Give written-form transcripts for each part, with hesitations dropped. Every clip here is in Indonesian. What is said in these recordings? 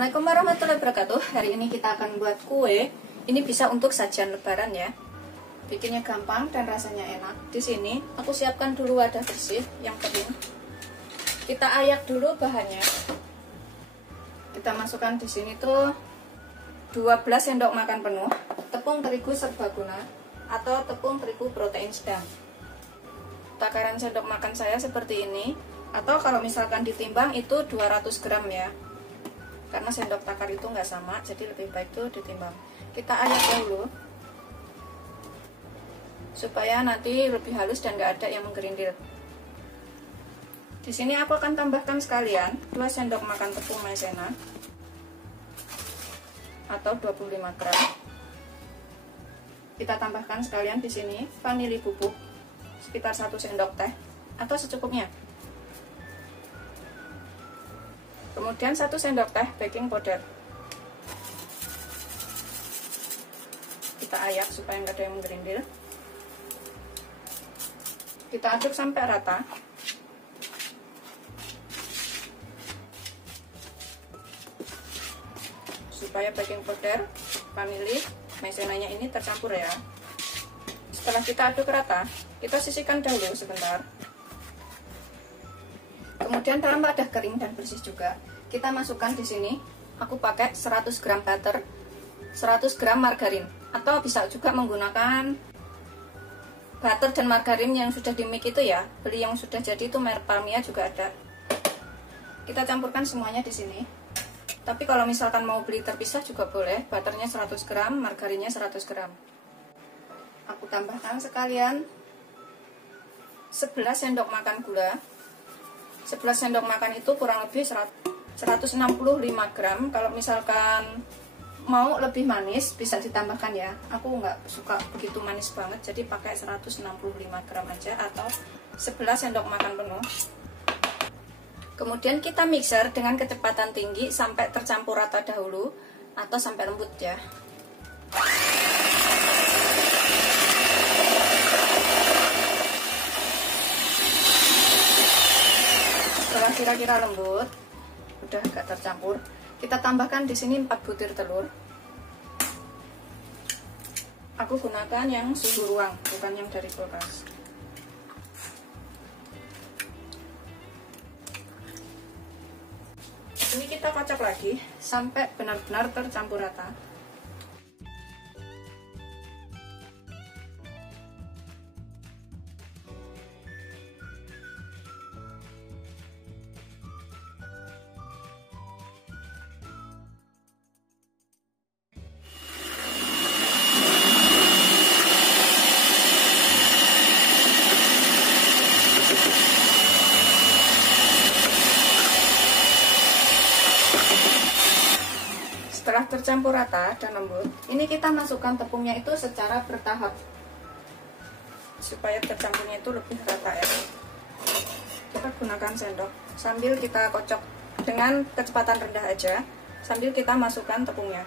Assalamualaikum warahmatullahi wabarakatuh. Hari ini kita akan buat kue. Ini bisa untuk sajian lebaran ya. Bikinnya gampang dan rasanya enak. Di sini aku siapkan dulu wadah bersih yang kering. Kita ayak dulu bahannya. Kita masukkan di sini tuh 12 sendok makan penuh tepung terigu serbaguna atau tepung terigu protein sedang. Takaran sendok makan saya seperti ini, atau kalau misalkan ditimbang itu 200 gram ya. Karena sendok takar itu nggak sama, jadi lebih baik tuh ditimbang. Kita ayak dahulu supaya nanti lebih halus dan nggak ada yang menggerindil. Di sini aku akan tambahkan sekalian 2 sendok makan tepung maizena atau 25 gram. Kita tambahkan sekalian di sini vanili bubuk sekitar 1 sendok teh atau secukupnya. Kemudian 1 sendok teh baking powder. Kita ayak supaya nggak ada yang menggerindil. Kita aduk sampai rata. Supaya baking powder, vanili, maizenanya ini tercampur ya. Setelah kita aduk rata, kita sisihkan dahulu sebentar. Kemudian dalam wadah kering dan bersih juga, kita masukkan di sini. Aku pakai 100 gram butter, 100 gram margarin, atau bisa juga menggunakan butter dan margarin yang sudah di mix itu ya. Beli yang sudah jadi itu merek Palmia juga ada. Kita campurkan semuanya di sini. Tapi kalau misalkan mau beli terpisah juga boleh. Butternya 100 gram, margarinnya 100 gram. Aku tambahkan sekalian 11 sendok makan gula. 11 sendok makan itu kurang lebih 165 gram. Kalau misalkan mau lebih manis bisa ditambahkan ya. Aku nggak suka begitu manis banget, jadi pakai 165 gram aja atau 11 sendok makan penuh. Kemudian kita mixer dengan kecepatan tinggi sampai tercampur rata dahulu atau sampai lembut ya. Setelah kira-kira lembut, udah agak tercampur, kita tambahkan di sini 4 butir telur. Aku gunakan yang suhu ruang, bukan yang dari kulkas. Ini kita kocok lagi sampai benar-benar tercampur rata. Setelah tercampur rata dan lembut, ini kita masukkan tepungnya itu secara bertahap supaya tercampurnya itu lebih rata ya. Kita gunakan sendok sambil kita kocok dengan kecepatan rendah aja, sambil kita masukkan tepungnya.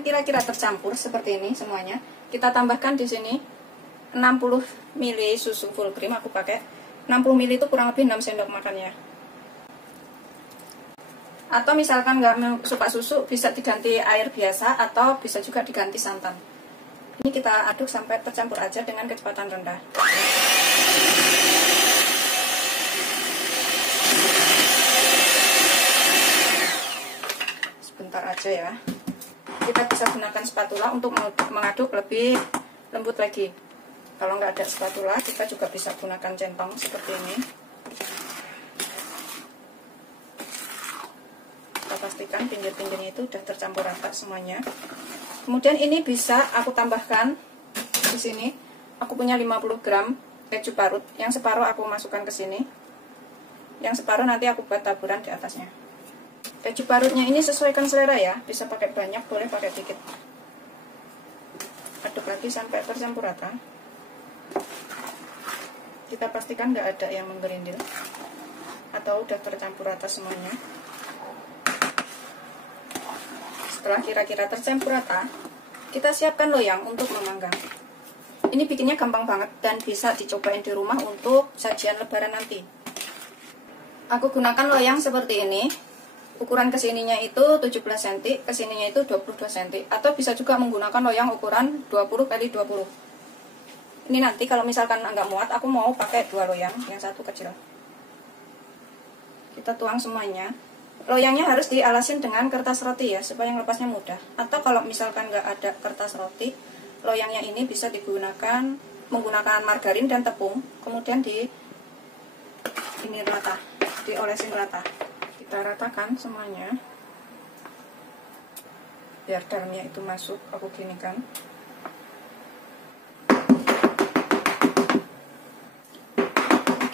Kira-kira tercampur seperti ini semuanya, kita tambahkan di sini 60 ml susu full cream. Aku pakai 60 ml itu kurang lebih 6 sendok makannya. Atau misalkan nggak suka susu, bisa diganti air biasa atau bisa juga diganti santan. Ini kita aduk sampai tercampur aja dengan kecepatan rendah. Sebentar aja ya. Kita bisa gunakan spatula untuk mengaduk lebih lembut lagi. Kalau nggak ada spatula, kita juga bisa gunakan centong seperti ini. Kita pastikan pinggir-pinggirnya itu sudah tercampur rata semuanya. Kemudian ini bisa aku tambahkan di sini. Aku punya 50 gram keju parut, yang separuh aku masukkan ke sini. Yang separuh nanti aku buat taburan di atasnya. Keju parutnya ini sesuaikan selera ya, bisa pakai banyak, boleh pakai dikit. Aduk lagi sampai tercampur rata. Kita pastikan nggak ada yang menggerindil atau udah tercampur rata semuanya. Setelah kira-kira tercampur rata, kita siapkan loyang untuk memanggang. Ini bikinnya gampang banget dan bisa dicobain di rumah untuk sajian lebaran nanti. Aku gunakan loyang seperti ini. Ukuran kesininya itu 17 cm, kesininya itu 22 cm. Atau bisa juga menggunakan loyang ukuran 20 x 20. Ini nanti kalau misalkan nggak muat, aku mau pakai 2 loyang, yang satu kecil. Kita tuang semuanya. Loyangnya harus dialasin dengan kertas roti ya, supaya lepasnya mudah. Atau kalau misalkan nggak ada kertas roti, loyangnya ini bisa digunakan menggunakan margarin dan tepung, kemudian ini rata, diolesin rata. Kita ratakan semuanya biar dalamnya itu masuk. Aku ginikan.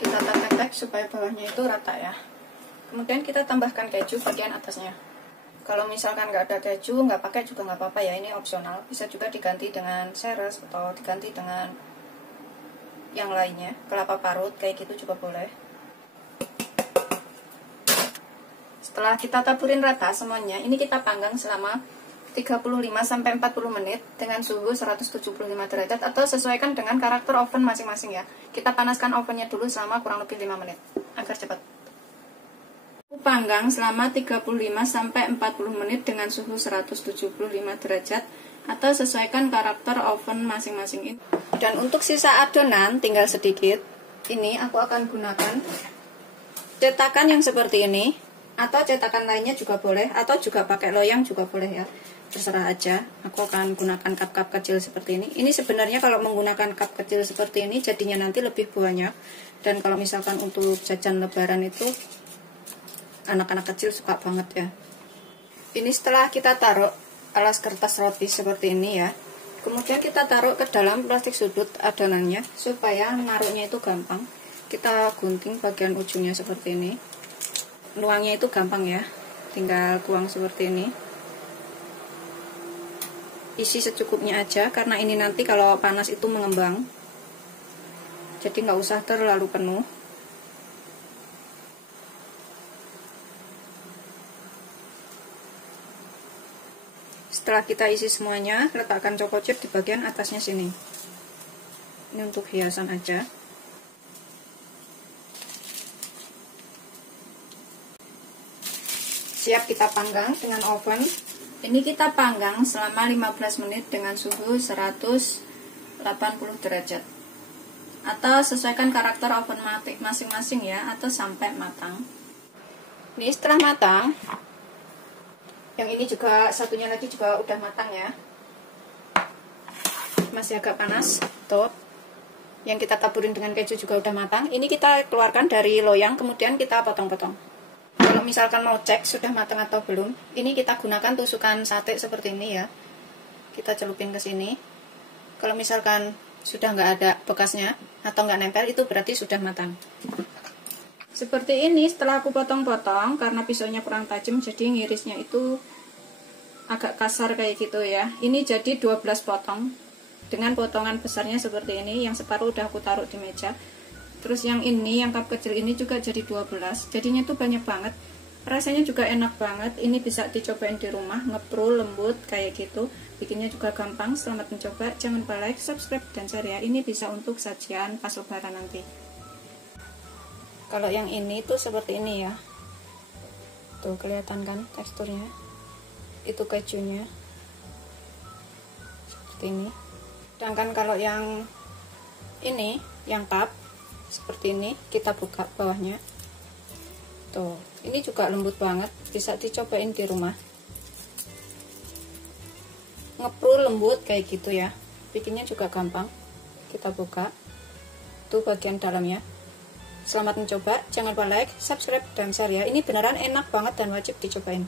Kita tek-tek supaya bawahnya itu rata ya. Kemudian kita tambahkan keju bagian atasnya. Kalau misalkan nggak ada keju, nggak pakai juga nggak apa-apa ya, ini opsional. Bisa juga diganti dengan seres atau diganti dengan yang lainnya, kelapa parut, kayak gitu juga boleh. Setelah kita taburin rata semuanya, ini kita panggang selama 35-40 menit dengan suhu 175 derajat atau sesuaikan dengan karakter oven masing-masing ya. Kita panaskan ovennya dulu selama kurang lebih 5 menit agar cepat. Panggang selama 35-40 menit dengan suhu 175 derajat atau sesuaikan karakter oven masing-masing. Dan untuk sisa adonan tinggal sedikit. Ini aku akan gunakan cetakan yang seperti ini, atau cetakan lainnya juga boleh, atau juga pakai loyang juga boleh ya, terserah aja. Aku akan gunakan cup-cup kecil seperti ini. Ini sebenarnya kalau menggunakan cup kecil seperti ini jadinya nanti lebih banyak. Dan kalau misalkan untuk jajan lebaran itu anak-anak kecil suka banget ya. Ini setelah kita taruh alas kertas roti seperti ini ya, kemudian kita taruh ke dalam plastik sudut adonannya supaya naruhnya itu gampang. Kita gunting bagian ujungnya seperti ini. Nuangnya itu gampang ya, tinggal tuang seperti ini. Isi secukupnya aja, karena ini nanti kalau panas itu mengembang, jadi nggak usah terlalu penuh. Setelah kita isi semuanya, letakkan choco chip di bagian atasnya sini. Ini untuk hiasan aja. Siap kita panggang dengan oven. Ini kita panggang selama 15 menit dengan suhu 180 derajat. Atau sesuaikan karakter oven masing-masing ya, atau sampai matang. Ini setelah matang, yang ini juga, satunya lagi juga udah matang ya. Masih agak panas. Tuh. Yang kita taburin dengan keju juga udah matang. Ini kita keluarkan dari loyang, kemudian kita potong-potong. Kalau misalkan mau cek sudah matang atau belum, ini kita gunakan tusukan sate seperti ini ya. Kita celupin ke sini. Kalau misalkan sudah nggak ada bekasnya atau nggak nempel, itu berarti sudah matang. Seperti ini setelah aku potong-potong, karena pisaunya kurang tajam jadi ngirisnya itu agak kasar kayak gitu ya. Ini jadi 12 potong dengan potongan besarnya seperti ini. Yang separuh udah aku taruh di meja. Terus yang ini, yang cup kecil ini juga jadi 12. Jadinya tuh banyak banget. Rasanya juga enak banget. Ini bisa dicobain di rumah, ngeprul, lembut kayak gitu. Bikinnya juga gampang. Selamat mencoba. Jangan lupa like, subscribe, dan share ya. Ini bisa untuk sajian pas lebaran nanti. Kalau yang ini tuh seperti ini ya. Tuh kelihatan kan teksturnya. Itu kejunya. Seperti ini. Sedangkan kalau yang ini, yang cup seperti ini, kita buka bawahnya. Tuh, ini juga lembut banget. Bisa dicobain di rumah. Ngeprul lembut kayak gitu ya. Bikinnya juga gampang. Kita buka. Tuh bagian dalamnya. Selamat mencoba, jangan lupa like, subscribe, dan share ya. Ini beneran enak banget dan wajib dicobain.